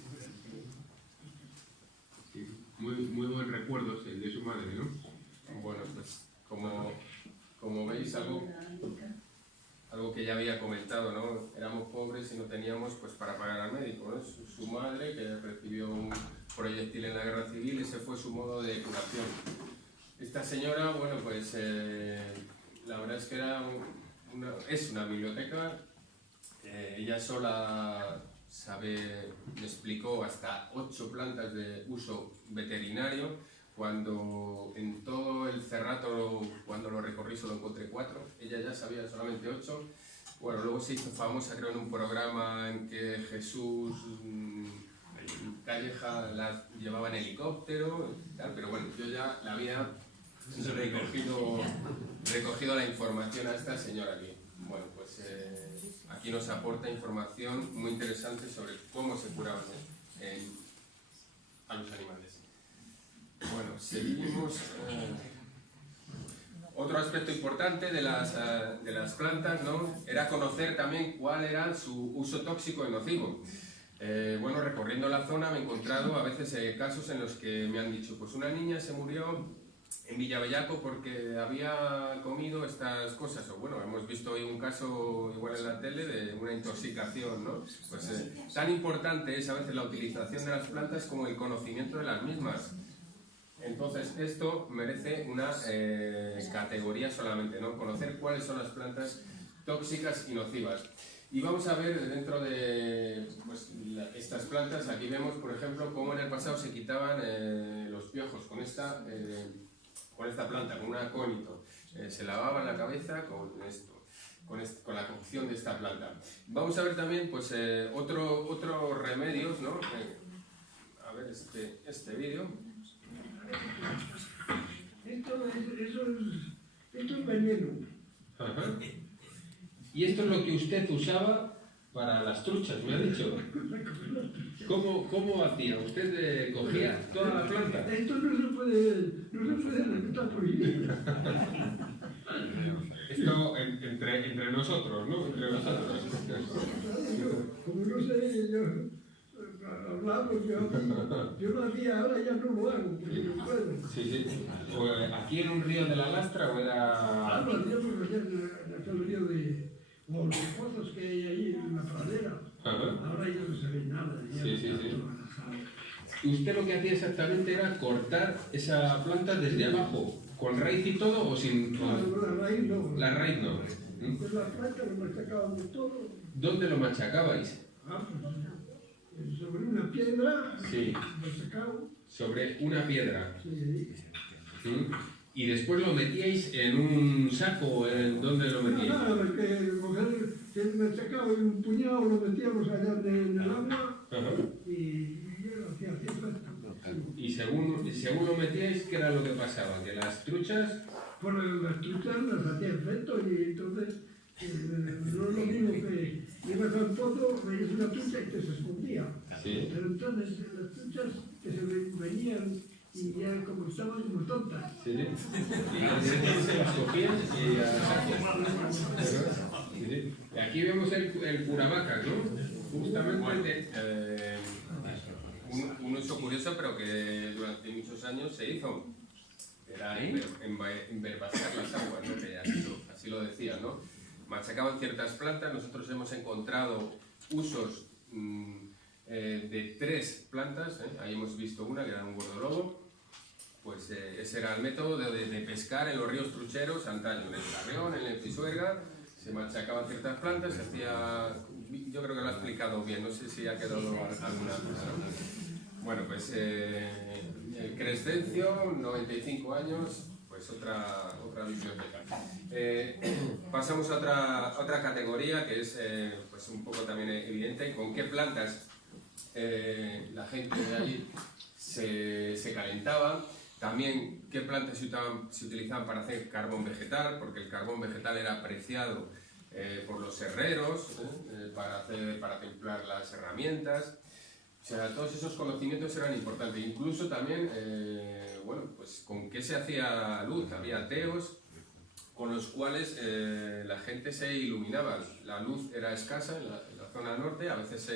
Sí. Muy buen recuerdo el de su madre, ¿no? Bueno, pues como veis, algo que ya había comentado, ¿no? Éramos pobres y no teníamos pues para pagar al médico, ¿no? Su madre, que recibió un proyectil en la guerra civil, ese fue su modo de curación. Esta señora, bueno, pues la verdad es que es una biblioteca. Ella sola me explicó hasta 8 plantas de uso veterinario, cuando en todo el cerrato, cuando lo recorrí, solo encontré 4, ella ya sabía solamente 8. Bueno, luego se hizo famosa, creo, en un programa en que Jesús Calleja la llevaba en helicóptero y tal, pero bueno, yo ya la había recogido la información a esta señora aquí. Bueno, pues aquí nos aporta información muy interesante sobre cómo se curaban a los animales. Bueno, seguimos. Otro aspecto importante de las plantas, ¿no?, era conocer también cuál era su uso tóxico y nocivo. Bueno, recorriendo la zona me he encontrado a veces casos en los que me han dicho, pues una niña se murió en Villabellaco porque había comido estas cosas, o bueno, hemos visto hoy un caso igual en la tele de una intoxicación, ¿no? Pues tan importante es a veces la utilización de las plantas como el conocimiento de las mismas. Entonces, esto merece una categoría solamente, ¿no? Conocer cuáles son las plantas tóxicas y nocivas. Y vamos a ver dentro de pues, estas plantas, aquí vemos, por ejemplo, cómo en el pasado se quitaban los piojos con esta planta, con un acónito. Se lavaban la cabeza con esto, con la cocción de esta planta. Vamos a ver también pues, otros remedios, ¿no? A ver este vídeo. Esto es veneno. Ajá. Y esto es lo que usted usaba para las truchas, me ha dicho. ¿Cómo hacía? ¿Usted cogía toda la planta? Esto no se puede respetar prohibido. Esto entre nosotros, ¿no? Entre nosotros. Como no sé, hablamos, yo lo hacía, ahora ya no lo hago, porque no puedo. Sí. Pues, ¿aquí en un río de la Lastra o era...? Lo hacíamos allá en aquel río de los pozos que hay ahí en la pradera. Ajá. Ahora ya no se ve nada. Sí. ¿Usted lo que hacía exactamente era cortar esa planta desde abajo, con raíz y todo o sin...? No, la raíz no. La raíz no. Pues la planta lo machacábamos todo. ¿Dónde lo machacabais? Sobre una piedra, Sí. machacado. Sobre una piedra. Sí. ¿Mm? ¿Y después lo metíais en un saco o en dónde lo metíais? Nada, que coger el machacado y un puñado lo metíamos allá en el agua. Ajá. Y yo hacía efecto. Y según lo metíais, ¿qué era lo que pasaba? ¿Que las truchas...? Por las truchas las hacía efecto y entonces no es lo mismo que ibas al pozo, veías una trucha y te se escondía. Sí. Pero entonces las truchas que se venían y ya como estaban como tontas. Sí. Y se las cogían y a saco. Sí. Aquí vemos el curavacas, ¿no? Justamente... Un uso curioso, pero que durante muchos años se hizo. Era enverbacear las aguas, ¿no? Que así lo decían, ¿no? Machacaban ciertas plantas. Nosotros hemos encontrado usos de 3 plantas, ¿eh? Ahí hemos visto una que era un gordolobo. Pues ese era el método de pescar en los ríos trucheros antaño, en el Carrión, en el Pisuerga. Se machacaban ciertas plantas, se hacía... Yo creo que lo ha explicado bien, no sé si ha quedado alguna cosa, ¿no? Bueno, pues el Crescencio, 95 años, pues otra biblioteca. Pasamos a otra categoría que es pues un poco también evidente, con qué plantas la gente de allí se se calentaba. También qué plantas se utilizaban para hacer carbón vegetal, porque el carbón vegetal era apreciado por los herreros, para templar las herramientas. O sea, todos esos conocimientos eran importantes. Incluso también, bueno, pues con qué se hacía luz. Había teos con los cuales la gente se iluminaba. La luz era escasa en la zona norte, a veces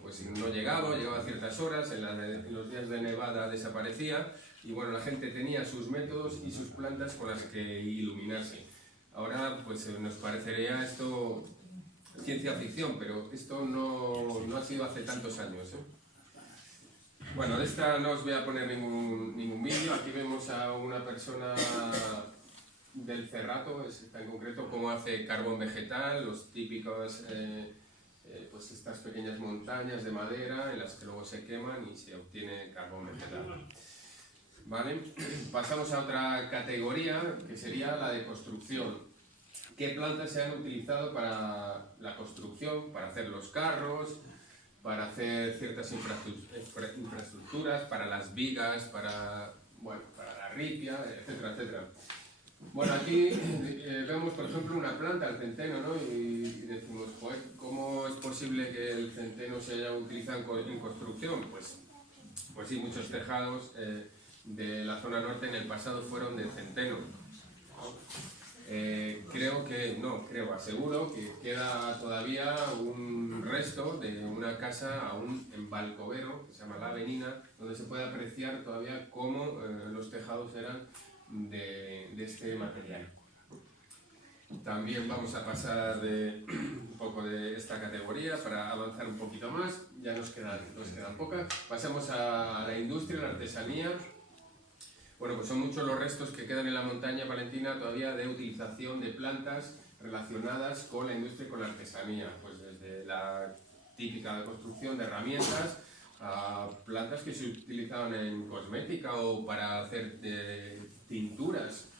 pues no llegaba a ciertas horas, en los días de nevada desaparecía, y bueno, la gente tenía sus métodos y sus plantas con las que iluminarse. Ahora pues nos parecería esto ciencia ficción, pero esto no ha sido hace tantos años, ¿eh? Bueno, de esta no os voy a poner ningún vídeo. Aquí vemos a una persona del Cerrato, está en concreto cómo hace carbón vegetal, los típicos, pues estas pequeñas montañas de madera en las que luego se queman y se obtiene carbón vegetal. ¿Vale? Pasamos a otra categoría que sería la de construcción. ¿Qué plantas se han utilizado para la construcción, para hacer los carros, para hacer ciertas infraestructuras, para las vigas, para la ripia, etcétera, etcétera? Bueno, aquí vemos, por ejemplo, una planta, el centeno, ¿no? Y decimos, joder, ¿cómo es posible que el centeno se haya utilizado en construcción? Pues sí, muchos tejados de la zona norte en el pasado fueron de centeno. Aseguro que queda todavía un resto de una casa aún en Valcovero, que se llama La Avenina, donde se puede apreciar todavía cómo los tejados eran de este material. También vamos a pasar un poco de esta categoría para avanzar un poquito más. Ya nos quedan pocas. Pasamos a la industria, la artesanía. Bueno, pues son muchos los restos que quedan en la montaña palentina todavía de utilización de plantas relacionadas con la industria y con la artesanía. Pues desde la típica construcción de herramientas a plantas que se utilizaban en cosmética o para hacer tinturas,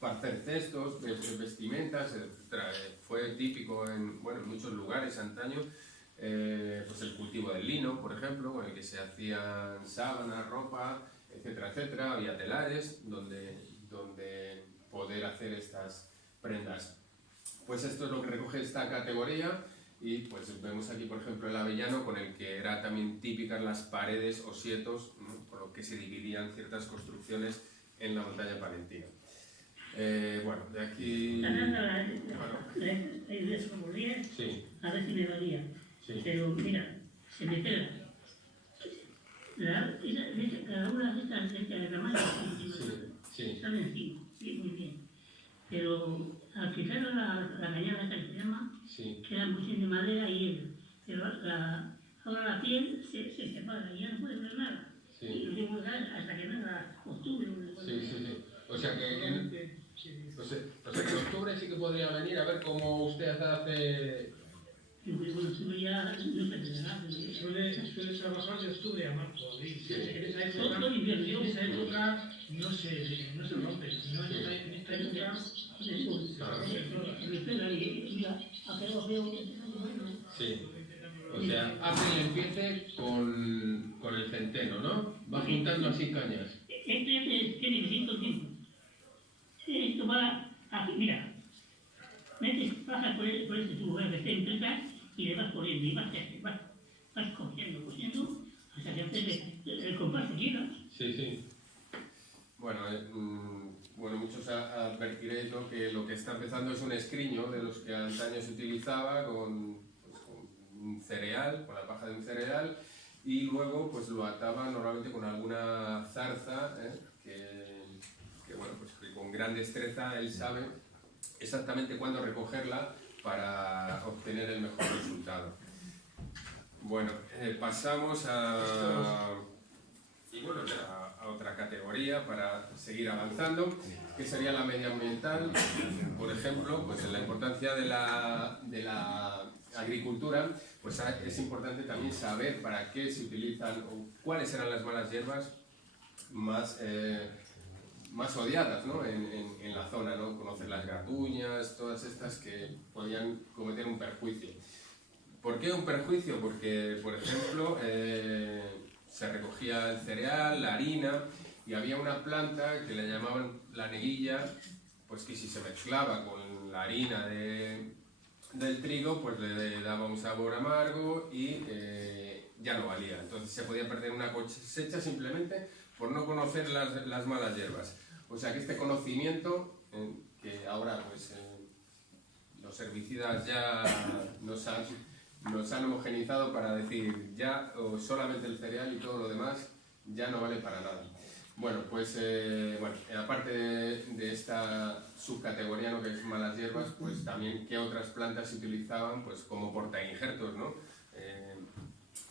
para hacer cestos, vestimentas, etc. Fue típico en muchos lugares antaño, pues el cultivo del lino, por ejemplo, con el que se hacían sábanas, ropa, etcétera, etcétera. Había telares donde poder hacer estas prendas. Pues esto es lo que recoge esta categoría, y pues vemos aquí, por ejemplo, el avellano, con el que era también típicas las paredes o sietos, ¿no? Por lo que se dividían ciertas construcciones en la montaña palentina. Bueno, de aquí... Sí. A ver si me valía. Sí. Pero mira, se me pega. Cada una de estas de la mano Sí. está encima, sí, muy bien. Pero al quitar la cañada esta que se llama, Sí. queda mucho de madera y hielo. Pero ahora la piel se separa y ya no puede ver nada. Sí. Y lo tengo que dejar hasta que venga octubre. Sí. O sea que en octubre sí que podría venir a ver cómo usted hace... Bueno, octubre ya no se tendrá. Suele trabajar de octubre a marzo, abril. Sí. En esa Todo invierno, yo época no se rompe, sino en esta época me pega y mira, aquello veo que Sí. O sea, hace y empiece con el centeno, ¿no? Va juntando así cañas. Este tiene distintos tiempos. Esto va aquí, mira. Pasa por este tubo que está en treta y le vas poniendo y vas cosiendo hasta que haces el compás que quieras. Sí. Bueno, muchos advertiréis, ¿no?, que lo que está empezando es un escriño de los que antaño se utilizaba con un cereal, con la paja de un cereal, y luego pues lo ataban normalmente con alguna zarza, que con gran destreza él sabe exactamente cuándo recogerla para obtener el mejor resultado. Bueno, pasamos a otra categoría para seguir avanzando, que sería la medioambiental. Por ejemplo, pues en la importancia de la agricultura, pues es importante también saber para qué se utilizan o cuáles eran las malas hierbas más odiadas, ¿no?, en la zona, ¿no? Conocer las garduñas, todas estas que podían cometer un perjuicio. ¿Por qué un perjuicio? Porque, por ejemplo, se recogía el cereal, la harina, y había una planta que le llamaban la neguilla, pues que si se mezclaba con la harina del trigo, pues le daba un sabor amargo y ya no valía. Entonces se podía perder una cosecha simplemente por no conocer las malas hierbas. O sea que este conocimiento, que ahora pues los herbicidas ya nos han homogenizado para decir ya o solamente el cereal y todo lo demás ya no vale para nada. Bueno, pues aparte de esta subcategoría, ¿no?, que es malas hierbas, pues también qué otras plantas se utilizaban pues como portainjertos, ¿no?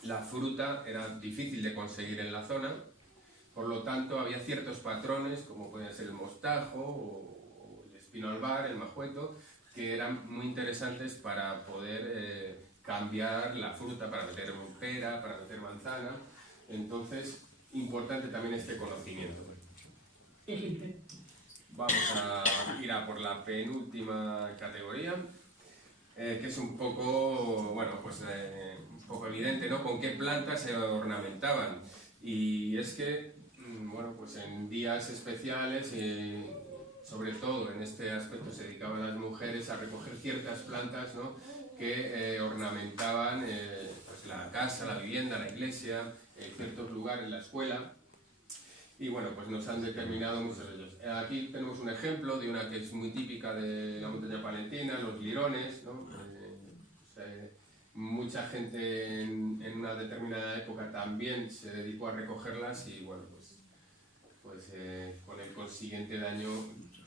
La fruta era difícil de conseguir en la zona, por lo tanto había ciertos patrones, como pueden ser el mostajo o el espino albar, el majueto, que eran muy interesantes para poder cambiar la fruta, para meter pera, para meter manzana. Entonces, importante también este conocimiento. Vamos a ir a por la penúltima categoría, que es un poco, bueno, pues un poco evidente, ¿no?, con qué plantas se ornamentaban. Y es que, bueno, pues en días especiales, sobre todo en este aspecto, se dedicaban las mujeres a recoger ciertas plantas, ¿no?, que ornamentaban pues la casa, la vivienda, la iglesia, ciertos lugares, la escuela. Y bueno, pues nos han determinado muchos de ellos. Aquí tenemos un ejemplo de una que es muy típica de la montaña palentina, los lirones, ¿no? Mucha gente en una determinada época también se dedicó a recogerlas y bueno, pues con el consiguiente daño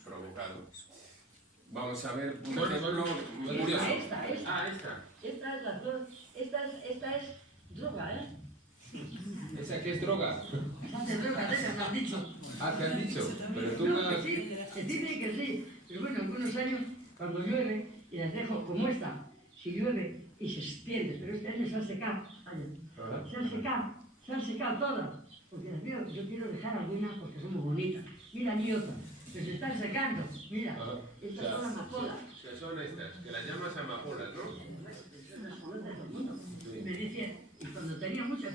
provocado. Vamos a ver un ejemplo muy curioso. Esta. Esta. Esta es la flor. Esta es droga, ¿eh? ¿Esa qué es droga? Esta es droga, me han dicho. Ah, te han dicho, pero tú No, no... que sí, que dicen que sí. Pero bueno, algunos años, cuando llueve, y las dejo como esta, si llueve y se extiende, pero este año se han secado. Se han secado todas. Porque las veo, yo quiero dejar algunas porque son muy bonitas. Mira, mi otra, que se están secando. Mira, estas son las amapolas. O sea, son estas, que las llamas amapolas, ¿no? Y me decía, y cuando tenía muchas,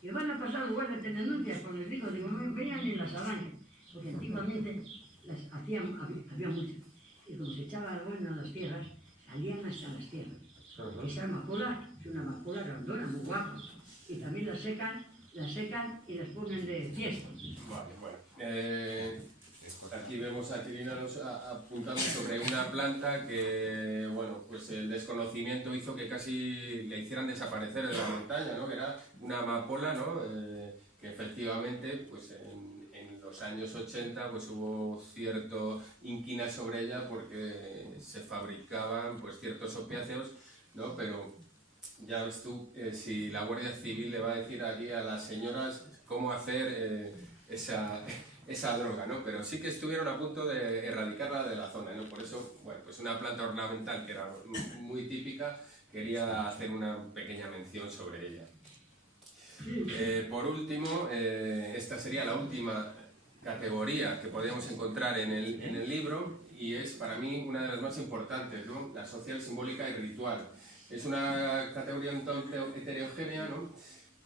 que van a pasar lugar de denuncias con el rico, digo, no venían ni las arañas, porque antiguamente las hacían, había muchas, y como se echaba el bueno en las tierras, salían hasta las tierras. Esa amapola es una amapola grandona, muy guapa, y también las secan y las ponen de fiesta. Vale, bueno. Aquí vemos a Quirina apuntando sobre una planta que, bueno, pues el desconocimiento hizo que casi le hicieran desaparecer de la montaña, ¿no? Que era una amapola, ¿no? Que efectivamente, pues en los años 80, pues hubo cierto inquina sobre ella porque se fabricaban, pues, ciertos opiáceos, ¿no? Pero ya ves tú, si la Guardia Civil le va a decir aquí a las señoras cómo hacer esa droga, ¿no? Pero sí que estuvieron a punto de erradicarla de la zona, ¿no? Por eso, bueno, pues una planta ornamental que era muy típica, quería hacer una pequeña mención sobre ella. Por último, esta sería la última categoría que podríamos encontrar en el libro y es para mí una de las más importantes, ¿no? La social, simbólica y ritual. Es una categoría un tanto heterogénea, ¿no?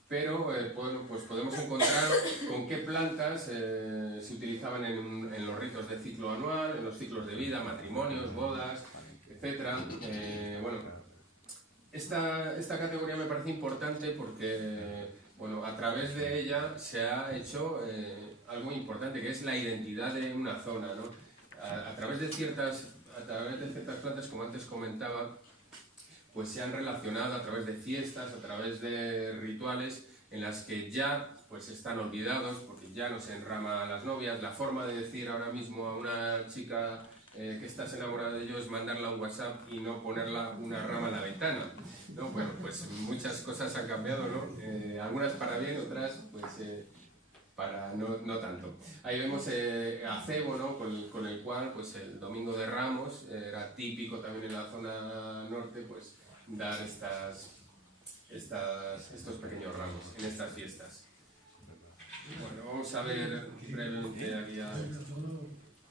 Pero bueno, pues podemos encontrar con qué plantas se utilizaban en los ritos de ciclo anual, en los ciclos de vida, matrimonios, bodas, etc. Bueno, esta categoría me parece importante porque, bueno, a través de ella se ha hecho algo importante, que es la identidad de una zona, ¿no? A través de ciertas plantas, como antes comentaba, pues se han relacionado a través de fiestas, a través de rituales en las que ya pues están olvidados porque ya no se enrama a las novias. La forma de decir ahora mismo a una chica que estás enamorada de ellos es mandarla un WhatsApp y no ponerla una rama en la ventana, ¿no? Bueno, pues muchas cosas han cambiado, ¿no? Algunas para bien, otras pues para no tanto. Ahí vemos a cebo, ¿no? con el cual pues el Domingo de Ramos era típico también en la zona norte pues dar estos pequeños ramos en estas fiestas. Bueno, vamos a ver brevemente aquí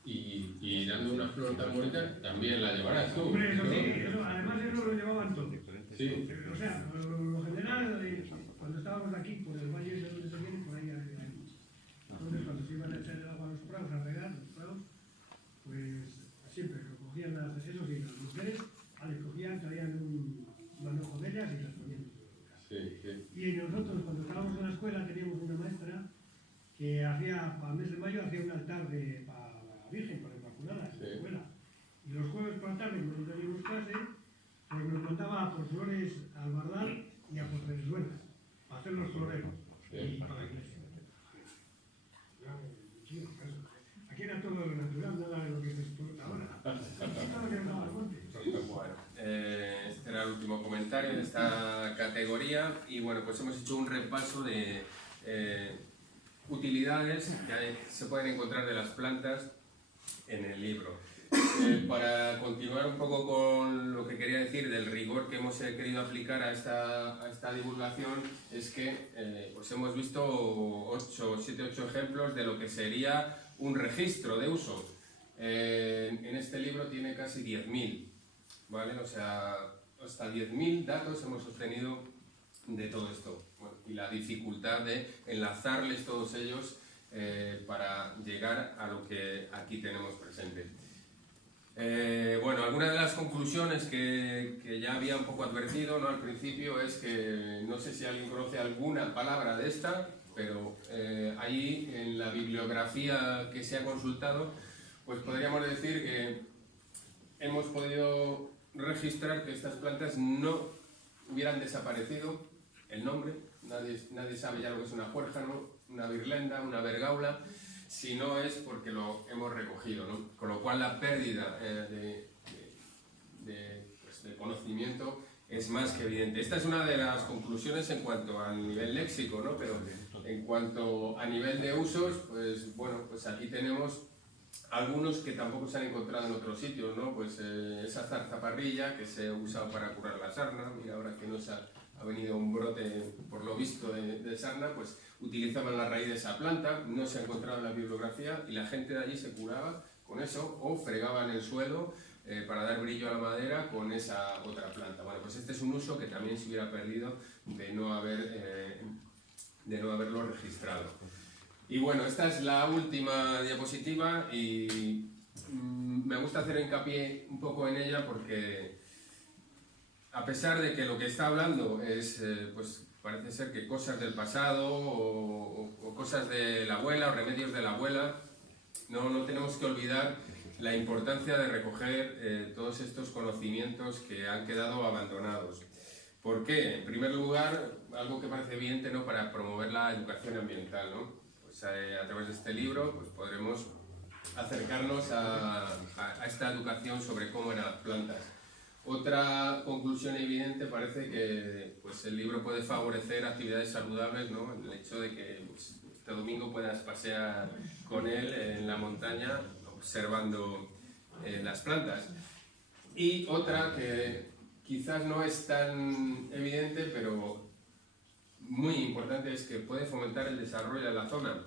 Y dando una flor tan bonita, también la llevarás tú. Hombre, eso sí, además eso lo llevaban todos. Sí. O sea, por lo general, cuando estábamos aquí, por el valle de donde se viene, por ahí había mucho. Entonces, cuando se iban a echar el agua a los prados, a regar los prados, pues siempre recogían eso sí, las mujeres, les cogían, traían un manojo de ellas y las ponían en casa. Sí, sí. Y nosotros, cuando estábamos en la escuela, teníamos una maestra que hacía, para el mes de mayo, hacía un altar para la Virgen, para la Inmaculada, en la escuela. Y los jueves por la tarde, cuando teníamos clase, pues nos mandaba a por flores al Bardal y a por Venezuela, para hacer los floreros para la iglesia. Aquí era todo lo natural, nada de lo que se explota ahora. Estaba que andaba al monte. Bueno, este era el último comentario de esta categoría y bueno, pues hemos hecho un repaso de utilidades que se pueden encontrar de las plantas en el libro. Para continuar un poco con lo que quería decir del rigor que hemos querido aplicar a esta divulgación, es que pues hemos visto 7 u 8 ejemplos de lo que sería un registro de uso. En este libro tiene casi 10.000, ¿vale? O sea, hasta 10.000 datos hemos obtenido de todo esto. Bueno, y la dificultad de enlazarles todos ellos para llegar a lo que aquí tenemos presente. Bueno, algunas de las conclusiones que ya había un poco advertido, ¿no?, al principio, es que no sé si alguien conoce alguna palabra de esta, pero ahí en la bibliografía que se ha consultado, pues podríamos decir que hemos podido registrar que estas plantas no hubieran desaparecido el nombre, nadie sabe ya lo que es una juérgano, una virlenda, una vergaula, si no es porque lo hemos recogido, ¿no? Con lo cual la pérdida de conocimiento es más que evidente. Esta es una de las conclusiones en cuanto al nivel léxico, ¿no? Pero en cuanto a nivel de usos, pues bueno, pues aquí tenemos algunos que tampoco se han encontrado en otros sitios, ¿no? Pues esa zarzaparrilla que se ha usado para curar la sarna, mira, ahora que nos ha venido un brote, por lo visto, de sarna, pues utilizaban la raíz de esa planta, no se ha encontrado en la bibliografía y la gente de allí se curaba con eso o fregaban el suelo para dar brillo a la madera con esa otra planta. Bueno, pues este es un uso que también se hubiera perdido de no haberlo registrado. Y bueno, esta es la última diapositiva y me gusta hacer hincapié un poco en ella porque a pesar de que lo que está hablando es, pues parece ser que cosas del pasado o cosas de la abuela o remedios de la abuela, no tenemos que olvidar la importancia de recoger todos estos conocimientos que han quedado abandonados. ¿Por qué? En primer lugar, algo que parece evidente, ¿no?, para promover la educación ambiental, ¿no? Pues a través de este libro pues podremos acercarnos a esta educación sobre cómo eran las plantas. Otra conclusión evidente parece que pues, el libro puede favorecer actividades saludables, ¿no? El hecho de que pues, este domingo puedas pasear con él en la montaña observando las plantas. Y otra que quizás no es tan evidente, pero muy importante, es que puede fomentar el desarrollo de la zona.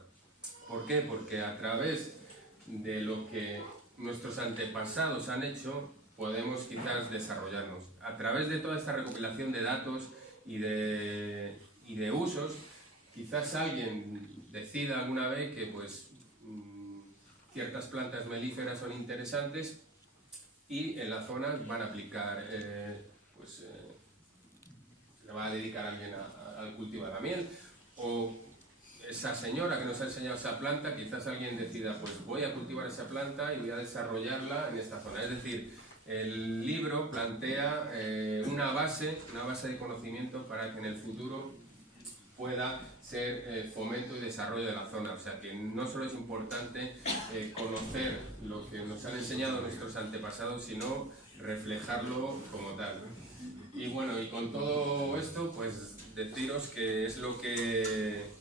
¿Por qué? Porque a través de lo que nuestros antepasados han hecho, podemos quizás desarrollarnos. A través de toda esta recopilación de datos y de usos, quizás alguien decida alguna vez que pues, ciertas plantas melíferas son interesantes y en la zona van a aplicar, le va a dedicar a alguien al cultivo de la miel, o esa señora que nos ha enseñado esa planta, quizás alguien decida, pues voy a cultivar esa planta y voy a desarrollarla en esta zona. Es decir, el libro plantea una base de conocimiento para que en el futuro pueda ser fomento y desarrollo de la zona. O sea que no solo es importante conocer lo que nos han enseñado nuestros antepasados, sino reflejarlo como tal. Y bueno, y con todo esto, pues deciros que es lo que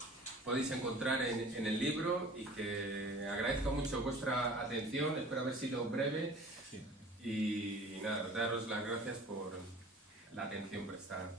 podéis encontrar en el libro y que agradezco mucho vuestra atención, espero haber sido breve. Y nada, daros las gracias por la atención prestada.